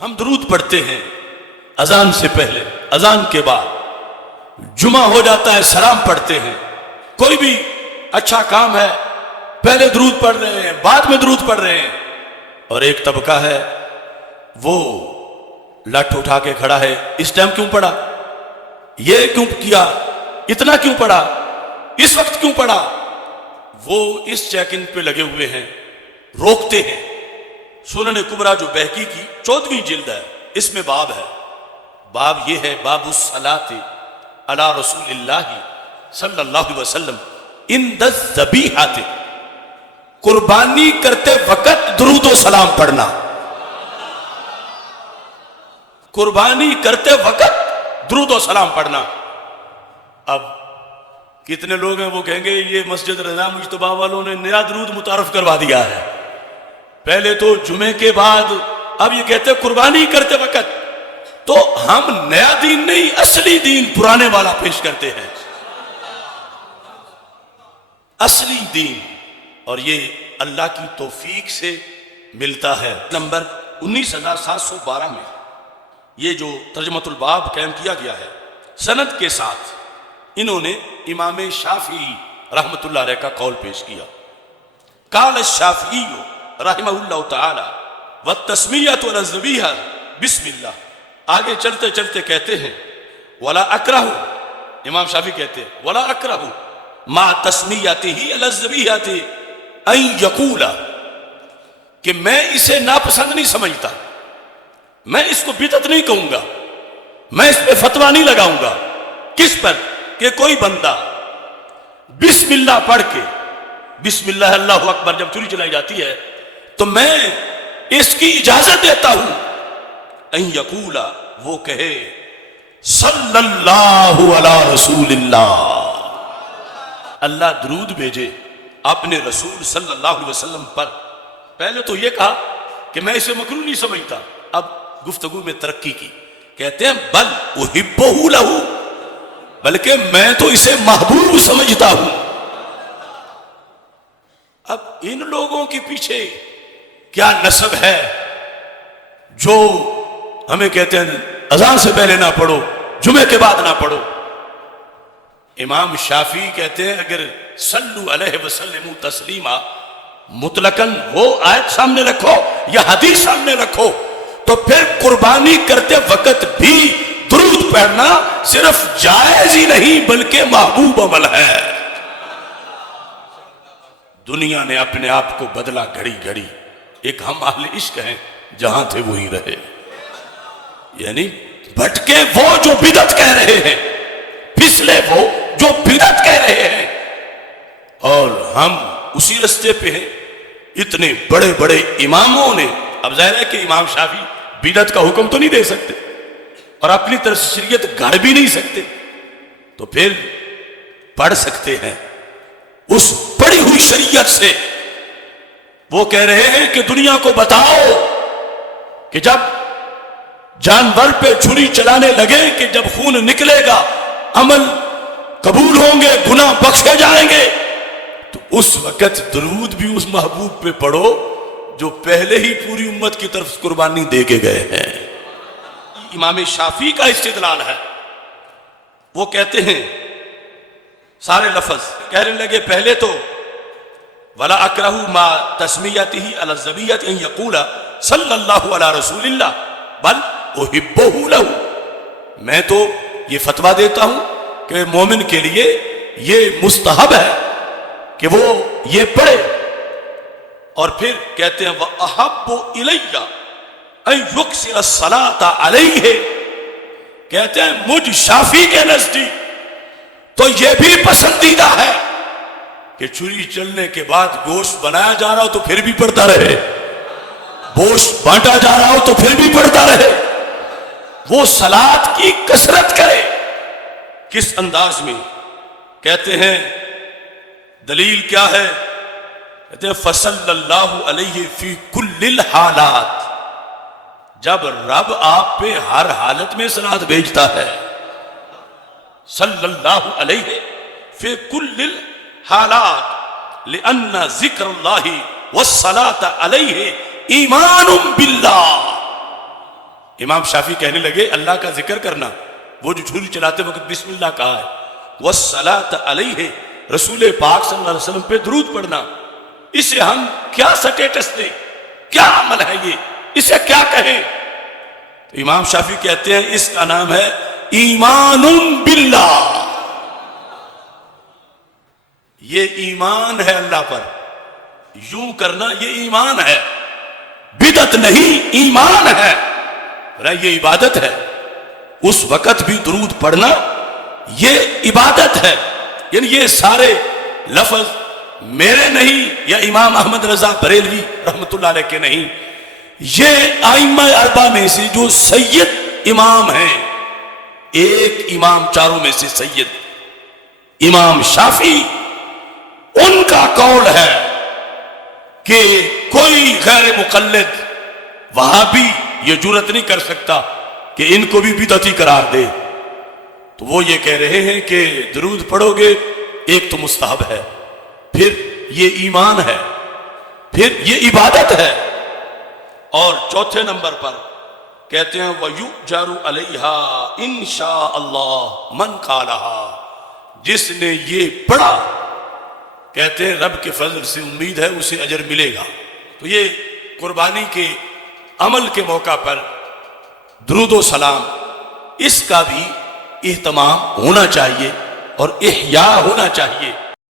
ہم درود پڑھتے ہیں اذان سے پہلے، اذان کے بعد، جمعہ ہو جاتا ہے سلام پڑھتے ہیں، کوئی بھی اچھا کام ہے پہلے درود پڑھ رہے ہیں بعد میں درود پڑھ رہے ہیں، اور ایک طبقہ ہے وہ لٹ اٹھا کے کھڑا ہے، اس ٹائم کیوں پڑھا، یہ کیوں کیا، اتنا کیوں پڑھا، اس وقت کیوں پڑھا، وہ اس چیک ان پہ لگے ہوئے ہیں، روکتے ہیں۔ سنن کبریٰ جو بہقی کی 14ویں جلد ہے، اس میں باب ہے، باب یہ ہے باب الصلاۃ علی رسول اللہ صلی اللہ علیہ وسلم عند الذبیحۃ، قربانی کرتے وقت درود و سلام پڑھنا، قربانی کرتے وقت درود و سلام پڑھنا۔ اب کتنے لوگ ہیں وہ کہیں گے یہ مسجد رضا مجتبیٰ والوں نے نیا درود متعارف کروا دیا ہے، پہلے تو جمعے کے بعد، اب یہ کہتے ہیں قربانی کرتے وقت، تو ہم نیا دین نہیں اصلی دین پرانے والا پیش کرتے ہیں، اصلی دین، اور یہ اللہ کی توفیق سے ملتا ہے۔ نمبر 19712 میں یہ جو ترجمۃ الباب قائم کیا گیا ہے سند کے ساتھ، انہوں نے امام شافعی رحمت اللہ علیہ کا قول پیش کیا۔ قال الشافعی رحمہ اللہ تعالی والتسمیۃ علی الذبیحہ بسم اللہ، آگے چلتے چلتے کہتے ہیں ولا اکرہ، امام شافعی کہتے ہیں ولا اکرہ مع تسمیتہ علی الذبیحہ ان یقول، کہ میں اسے ناپسند نہیں سمجھتا، میں اس کو بدعت نہیں کہوں گا، میں اس پہ فتویٰ نہیں لگاؤں گا، کس پر، کہ کوئی بندہ بسم اللہ پڑھ کے، بسم اللہ اللہ اکبر جب چوری چلائی جاتی ہے تو میں اس کی اجازت دیتا ہوں ان یقول، وہ کہے صلی اللہ علی رسول اللہ، اللہ درود بھیجے اپنے رسول صلی اللہ علیہ وسلم پر۔ پہلے تو یہ کہا کہ میں اسے مکروہ نہیں سمجھتا، اب گفتگو میں ترقی کی، کہتے ہیں بل احبہ لہ، بلکہ میں تو اسے محبوب سمجھتا ہوں۔ اب ان لوگوں کے پیچھے کیا نسب ہے جو ہمیں کہتے ہیں اذان سے پہلے نہ پڑھو، جمعے کے بعد نہ پڑھو۔ امام شافعی کہتے ہیں اگر صلو علیہ وسلم تسلیما مطلقاً وہ آیت سامنے رکھو یا حدیث سامنے رکھو تو پھر قربانی کرتے وقت بھی درود پڑھنا صرف جائز ہی نہیں بلکہ محبوب عمل ہے۔ دنیا نے اپنے آپ کو بدلا گھڑی گھڑی، ایک ہم اہل عشق ہیں، جہاں تھے وہیں رہے، یعنی بھٹکے وہ جو بدعت کہہ رہے ہیں، پھسلے وہ جو بدعت کہہ رہے ہیں، اور ہم اسی رستے پہ ہیں۔ اتنے بڑے بڑے اماموں نے، اب ظاہر ہے کہ امام شافعی بدعت کا حکم تو نہیں دے سکتے اور اپنی طرف شریعت گھڑ بھی نہیں سکتے، تو پھر پڑھ سکتے ہیں اس پڑھی ہوئی شریعت سے۔ وہ کہہ رہے ہیں کہ دنیا کو بتاؤ کہ جب جانور پہ چھری چلانے لگے کہ جب خون نکلے گا عمل قبول ہوں گے، گناہ بخشے جائیں گے، تو اس وقت درود بھی اس محبوب پہ پڑھو جو پہلے ہی پوری امت کی طرف قربانی دے کے گئے ہیں۔ امام شافعی کا استدلال ہے، وہ کہتے ہیں سارے لفظ کہنے لگے، پہلے تو ولا اکرہ ما تسمیتہ علی الذبیحۃ ان یقول صلی اللہ علی رسول اللہ بل احبہ لہ، میں تو یہ فتویٰ دیتا ہوں کہ مومن کے لیے یہ مستحب ہے کہ وہ یہ پڑھے، اور پھر کہتے ہیں وَأَحَبُّ إِلَيَّ أَن يُكْثِرَ الصَّلَاةَ عَلَيْهِ، کہتے ہیں مجھ شافعی کے نزدیک تو یہ بھی پسندیدہ ہے کہ چھری چلنے کے بعد گوشت بنایا جا رہا ہو تو پھر بھی پڑتا رہے، گوشت بانٹا جا رہا ہو تو پھر بھی پڑتا رہے، وہ صلاۃ کی کثرت کرے۔ کس انداز میں؟ کہتے ہیں دلیل کیا ہے؟ کہتے ہیں فصلی اللہ علیہ فی کل الحالات، جب رب آپ پہ ہر حالت میں صلاۃ بھیجتا ہے، صلی اللہ علیہ فی کل الحالات لأن ذکر اللہ والصلاۃ علیہ ایمان باللہ، امام شافعی کہنے لگے اللہ کا ذکر کرنا، وہ جو چھری چلاتے وقت بسم اللہ کہا ہے، والصلاۃ علیہ، رسول پاک صلی اللہ علیہ وسلم پہ درود پڑھنا، اسے ہم کیا سٹیٹس دیں، کیا عمل ہے یہ، اسے کیا کہیں؟ تو امام شافعی کہتے ہیں اس کا نام ہے ایمان باللہ، یہ ایمان ہے اللہ پر، یوں کرنا یہ ایمان ہے، بدعت نہیں، ایمان ہے، یہ عبادت ہے۔ اس وقت بھی درود پڑھنا یہ عبادت ہے، یعنی یہ سارے لفظ میرے نہیں یا امام احمد رضا بریلوی رحمت اللہ علیہ کے نہیں، یہ ائمہ اربعہ میں سے جو سید امام ہیں، ایک امام چاروں میں سے سید امام شافعی، ان کا قول ہے کہ کوئی غیر مقلد وہابی یہ جرات نہیں کر سکتا کہ ان کو بھی بدعتی قرار دے۔ تو وہ یہ کہہ رہے ہیں کہ درود پڑھو گے ایک تو مستحب ہے، پھر یہ ایمان ہے، پھر یہ عبادت ہے، اور چوتھے نمبر پر کہتے ہیں وَيُؤْجَرُ عَلَيْهَا إِن شَاءَ اللَّهُ مَنْ قَالَهَا، جس نے یہ پڑھا کہتے ہیں رب کے فضل سے امید ہے اسے اجر ملے گا۔ تو یہ قربانی کے عمل کے موقع پر درود و سلام، اس کا بھی اہتمام ہونا چاہیے اور احیاء ہونا چاہیے۔